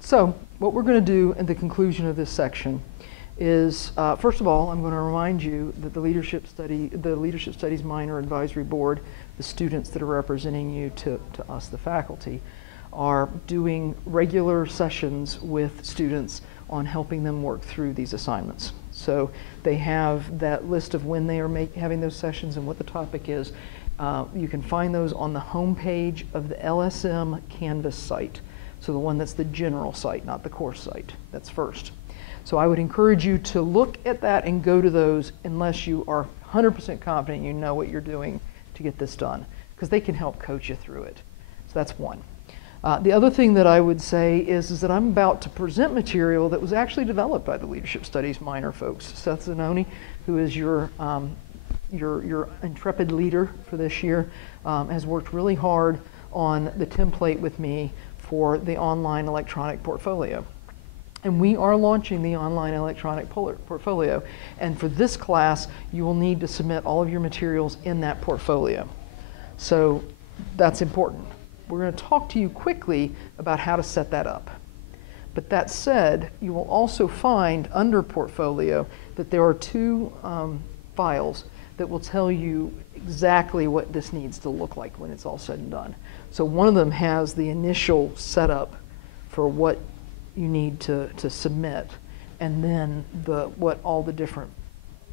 So what we're going to do at the conclusion of this section is, first of all, I'm going to remind you that the Leadership Studies Minor Advisory Board, the students that are representing you to us, the faculty, are doing regular sessions with students on helping them work through these assignments. So they have that list of when they are having those sessions and what the topic is. You can find those on the home page of the LSM Canvas site. So the one that's the general site, not the course site. That's first. So I would encourage you to look at that and go to those unless you are 100% confident you know what you're doing to get this done, because they can help coach you through it. So that's one. The other thing that I would say is that I'm about to present material that was actually developed by the Leadership Studies minor folks. Seth Zanoni, who is your intrepid leader for this year, has worked really hard on the template with me for the online electronic portfolio. And we are launching the online electronic portfolio. And for this class, you will need to submit all of your materials in that portfolio. So that's important. We're going to talk to you quickly about how to set that up. But that said, you will also find under portfolio that there are two files that will tell you exactly what this needs to look like when it's all said and done. So one of them has the initial setup for what you need to submit, and then what all the different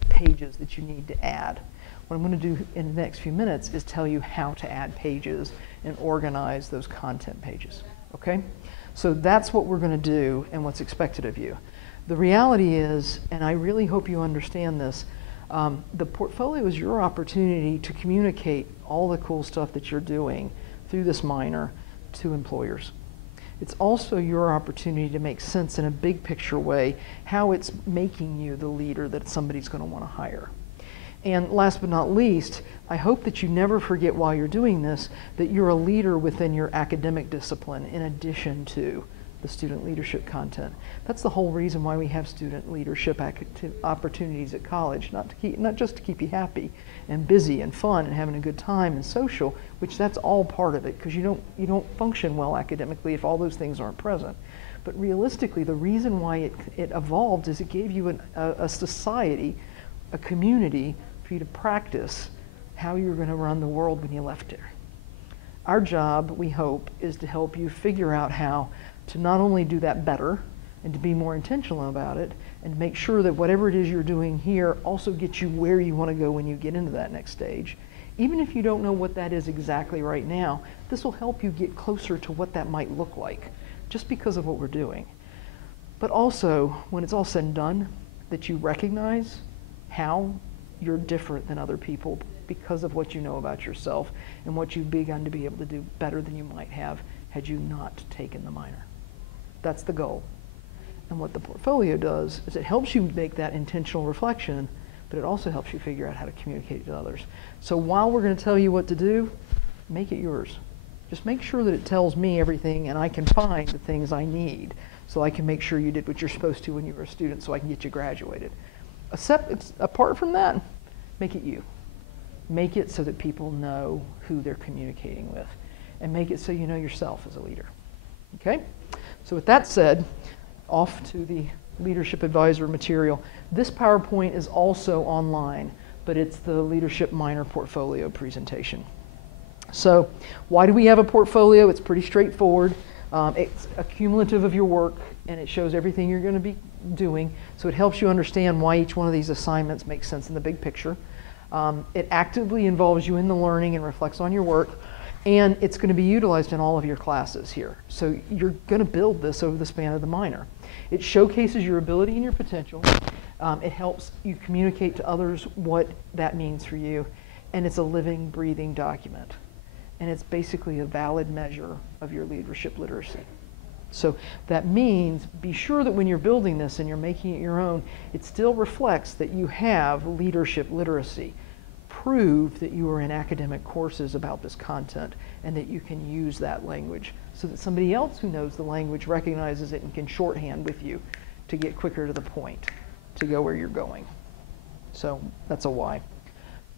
pages that you need to add. What I'm going to do in the next few minutes is tell you how to add pages and organize those content pages, okay? So that's what we're going to do and what's expected of you. The reality is, and I really hope you understand this, the portfolio is your opportunity to communicate all the cool stuff that you're doing through this minor to employers. It's also your opportunity to make sense in a big picture way how it's making you the leader that somebody's going to want to hire. And last but not least, I hope that you never forget while you're doing this that you're a leader within your academic discipline in addition to the student leadership content. That's the whole reason why we have student leadership opportunities at college, not just to keep you happy and busy and fun and having a good time and social, which that's all part of it, because you don't function well academically if all those things aren't present. But realistically, the reason why it evolved is it gave you a society, a community for you to practice how you're going to run the world when you left there. Our job, we hope, is to help you figure out how to not only do that better and to be more intentional about it and to make sure that whatever it is you're doing here also gets you where you want to go when you get into that next stage. Even if you don't know what that is exactly right now, this will help you get closer to what that might look like just because of what we're doing. But also, when it's all said and done, that you recognize how you're different than other people because of what you know about yourself and what you've begun to be able to do better than you might have had you not taken the minor. That's the goal. And what the portfolio does is it helps you make that intentional reflection, but it also helps you figure out how to communicate it to others. So while we're going to tell you what to do, make it yours. Just make sure that it tells me everything and I can find the things I need so I can make sure you did what you're supposed to when you were a student so I can get you graduated. Apart from that, make it you. Make it so that people know who they're communicating with, and make it so you know yourself as a leader. Okay? So with that said, off to the leadership advisor material. This PowerPoint is also online, but it's the leadership minor portfolio presentation. So why do we have a portfolio? It's pretty straightforward. It's a cumulative of your work, and it shows everything you're going to be doing. So it helps you understand why each one of these assignments makes sense in the big picture. It actively involves you in the learning and reflects on your work. And it's going to be utilized in all of your classes here. So you're going to build this over the span of the minor. It showcases your ability and your potential. It helps you communicate to others what that means for you. And it's a living, breathing document. And it's basically a valid measure of your leadership literacy. So that means be sure that when you're building this and you're making it your own, it still reflects that you have leadership literacy. Prove that you are in academic courses about this content and that you can use that language so that somebody else who knows the language recognizes it and can shorthand with you to get quicker to the point, to go where you're going. So that's a why.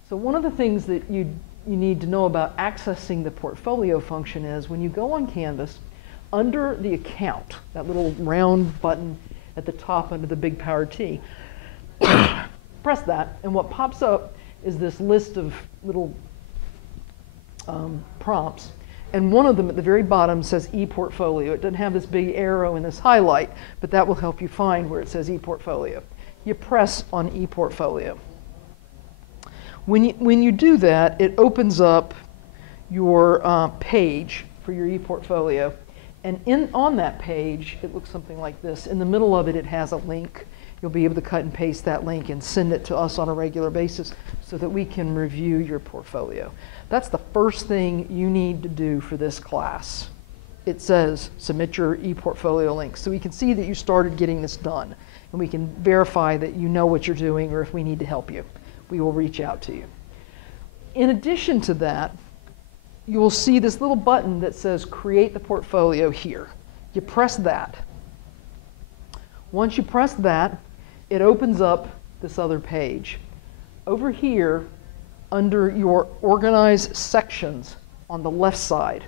So one of the things that you need to know about accessing the portfolio function is when you go on Canvas, under the account, that little round button at the top under the big power T, press that, and what pops up is this list of little prompts. And one of them at the very bottom says ePortfolio. It doesn't have this big arrow and this highlight, but that will help you find where it says ePortfolio. You press on ePortfolio. When you do that, it opens up your page for your ePortfolio. And on that page, it looks something like this. In the middle of it, it has a link. You'll be able to cut and paste that link and send it to us on a regular basis so that we can review your portfolio. That's the first thing you need to do for this class. It says submit your ePortfolio link, so we can see that you started getting this done, and we can verify that you know what you're doing, or if we need to help you, we will reach out to you. In addition to that, you will see this little button that says create the portfolio here. You press that. Once you press that, it opens up this other page. Over here, under your organized sections on the left side,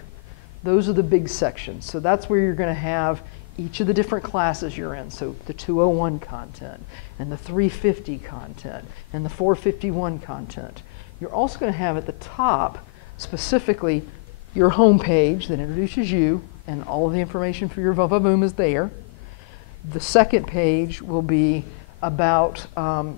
those are the big sections. So that's where you're going to have each of the different classes you're in. So the 201 content, and the 350 content, and the 451 content. You're also going to have at the top, specifically, your home page that introduces you, and all of the information for your VAVA-VOOM is there. The second page will be about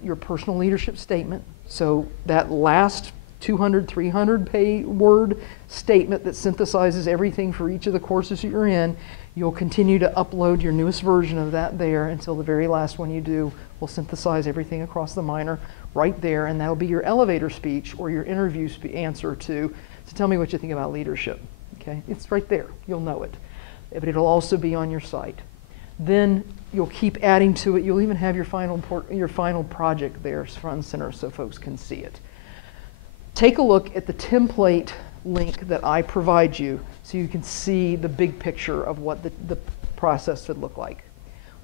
your personal leadership statement. So that last 200, 300 word statement that synthesizes everything for each of the courses that you're in, you'll continue to upload your newest version of that there until the very last one you do will synthesize everything across the minor right there, and that'll be your elevator speech or your interview answer to tell me what you think about leadership. Okay, it's right there. You'll know it. But it'll also be on your site. Then you'll keep adding to it. You'll even have your final project there front and center so folks can see it. Take a look at the template link that I provide you so you can see the big picture of what the process would look like.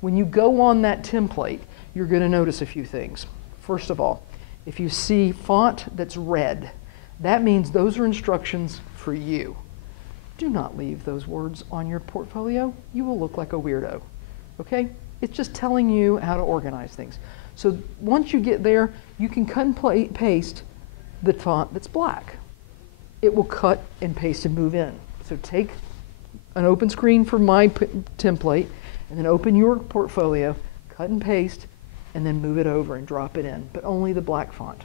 When you go on that template, you're going to notice a few things. First of all, if you see font that's red, that means those are instructions for you. Do not leave those words on your portfolio. You will look like a weirdo. Okay? It's just telling you how to organize things. So once you get there, you can cut and paste the font that's black. It will cut and paste and move in. So take an open screen for my template, and then open your portfolio, cut and paste, and then move it over and drop it in, but only the black font,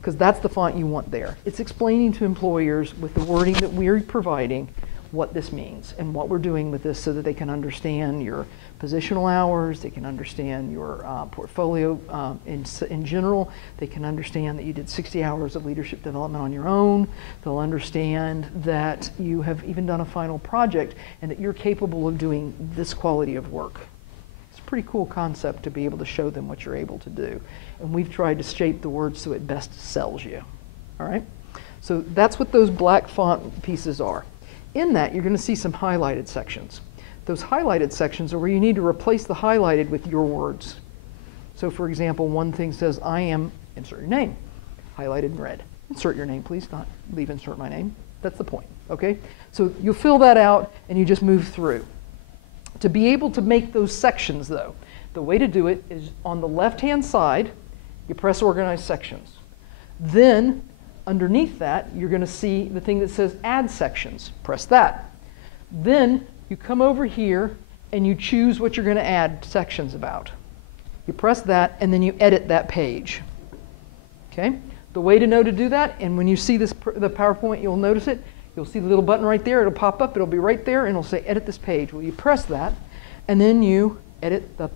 because that's the font you want there. It's explaining to employers with the wording that we're providing what this means and what we're doing with this so that they can understand your positional hours, they can understand your portfolio in general, they can understand that you did 60 hours of leadership development on your own, they'll understand that you have even done a final project and that you're capable of doing this quality of work. It's a pretty cool concept to be able to show them what you're able to do. And we've tried to shape the words so it best sells you. All right? So that's what those black font pieces are. In that, you're going to see some highlighted sections. Those highlighted sections are where you need to replace the highlighted with your words. So for example, one thing says, I am, insert your name, highlighted in red. Insert your name, please, not leave insert my name. That's the point, okay? So you'll fill that out and you just move through. To be able to make those sections, though, the way to do it is on the left-hand side, you press Organize Sections. Then, underneath that, you're going to see the thing that says Add Sections. Press that. Then, you come over here and you choose what you're going to add sections about. You press that, and then you edit that page. Okay? The way to know to do that, and when you see this, the PowerPoint, you'll notice it. You'll see the little button right there. It'll pop up. It'll be right there, and it'll say Edit this page. Well, you press that, and then you edit the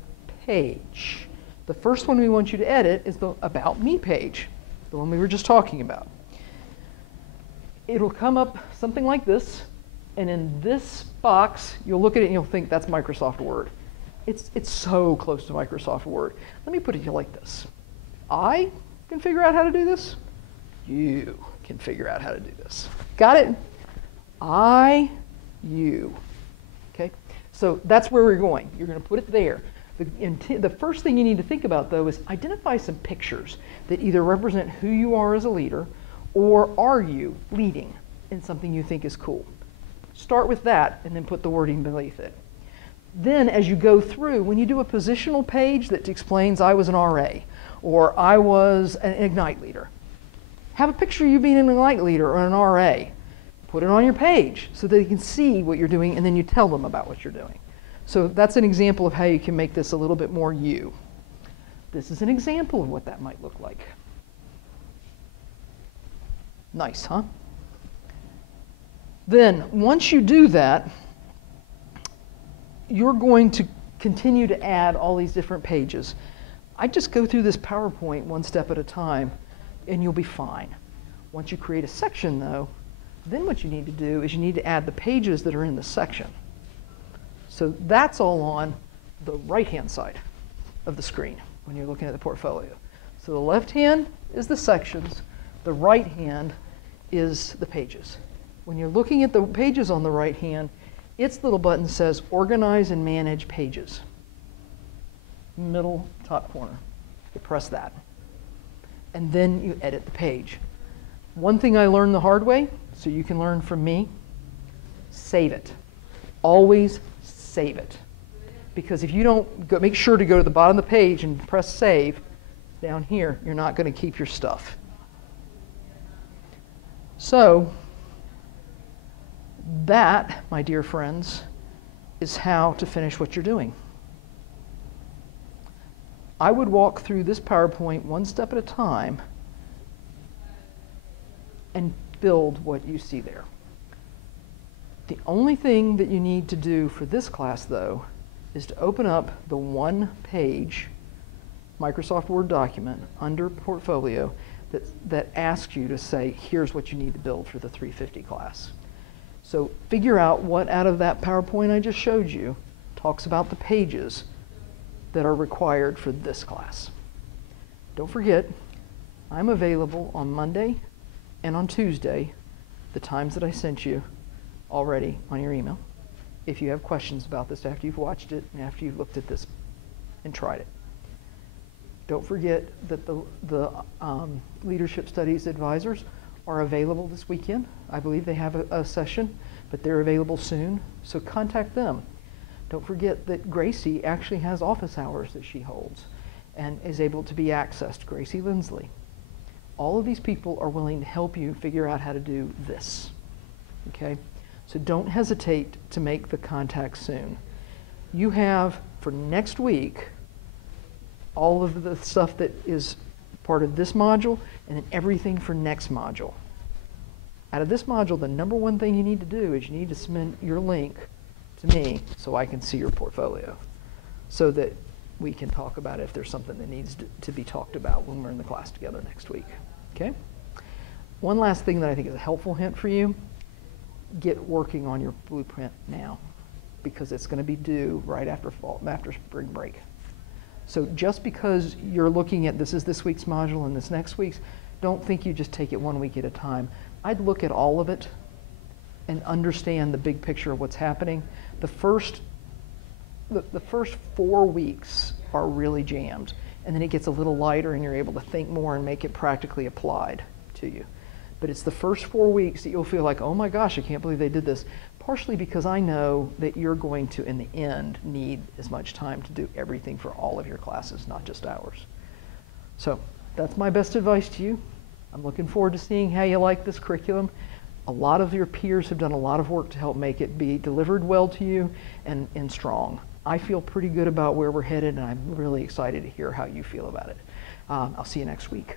page. The first one we want you to edit is the About Me page, the one we were just talking about. It'll come up something like this, and in this box, you'll look at it and you'll think that's Microsoft Word. It's so close to Microsoft Word. Let me put it like this. I can figure out how to do this. You can figure out how to do this. Got it? You. Okay? So that's where we're going. You're going to put it there. The first thing you need to think about, though, is identify some pictures that either represent who you are as a leader or are you leading in something you think is cool. Start with that and then put the wording beneath it. Then as you go through, when you do a positional page that explains I was an RA or I was an Ignite leader, have a picture of you being an Ignite leader or an RA. Put it on your page so that you can see what you're doing, and then you tell them about what you're doing. So that's an example of how you can make this a little bit more you. This is an example of what that might look like. Nice, huh? Then, once you do that, you're going to continue to add all these different pages. I just go through this PowerPoint one step at a time, and you'll be fine. Once you create a section, though, then what you need to do is you need to add the pages that are in the section. So that's all on the right-hand side of the screen when you're looking at the portfolio. So the left hand is the sections, the right hand is the pages. When you're looking at the pages on the right hand, its little button says Organize and Manage Pages. Middle top corner. You press that. And then you edit the page. One thing I learned the hard way, so you can learn from me, save it. Always save it. Because if you don't go, make sure to go to the bottom of the page and press save, down here, you're not going to keep your stuff. So that, my dear friends, is how to finish what you're doing. I would walk through this PowerPoint one step at a time and build what you see there. The only thing that you need to do for this class, though, is to open up the one-page Microsoft Word document under Portfolio that asks you to say, here's what you need to build for the 350 class. So figure out what out of that PowerPoint I just showed you talks about the pages that are required for this class. Don't forget, I'm available on Monday and on Tuesday, the times that I sent you already on your email, if you have questions about this after you've watched it and after you've looked at this and tried it. Don't forget that the Leadership Studies advisors are available this weekend. I believe they have a session, but they're available soon, so contact them. Don't forget that Gracie actually has office hours that she holds and is able to be accessed, Gracie Lindsley. All of these people are willing to help you figure out how to do this, okay? So don't hesitate to make the contact soon. You have, for next week, all of the stuff that is part of this module and then everything for next module. Out of this module, the number one thing you need to do is you need to submit your link to me so I can see your portfolio so that we can talk about it if there's something that needs to be talked about when we're in the class together next week. Okay? One last thing that I think is a helpful hint for you, get working on your blueprint now because it's going to be due right after spring break. So just because you're looking at this is this week's module and this next week's, don't think you just take it 1 week at a time. I'd look at all of it and understand the big picture of what's happening. The first 4 weeks are really jammed, and then it gets a little lighter and you're able to think more and make it practically applied to you. But it's the first 4 weeks that you'll feel like, oh my gosh, I can't believe they did this. Partially because I know that you're going to, in the end, need as much time to do everything for all of your classes, not just ours. So that's my best advice to you. I'm looking forward to seeing how you like this curriculum. A lot of your peers have done a lot of work to help make it be delivered well to you and strong. I feel pretty good about where we're headed, and I'm really excited to hear how you feel about it. I'll see you next week.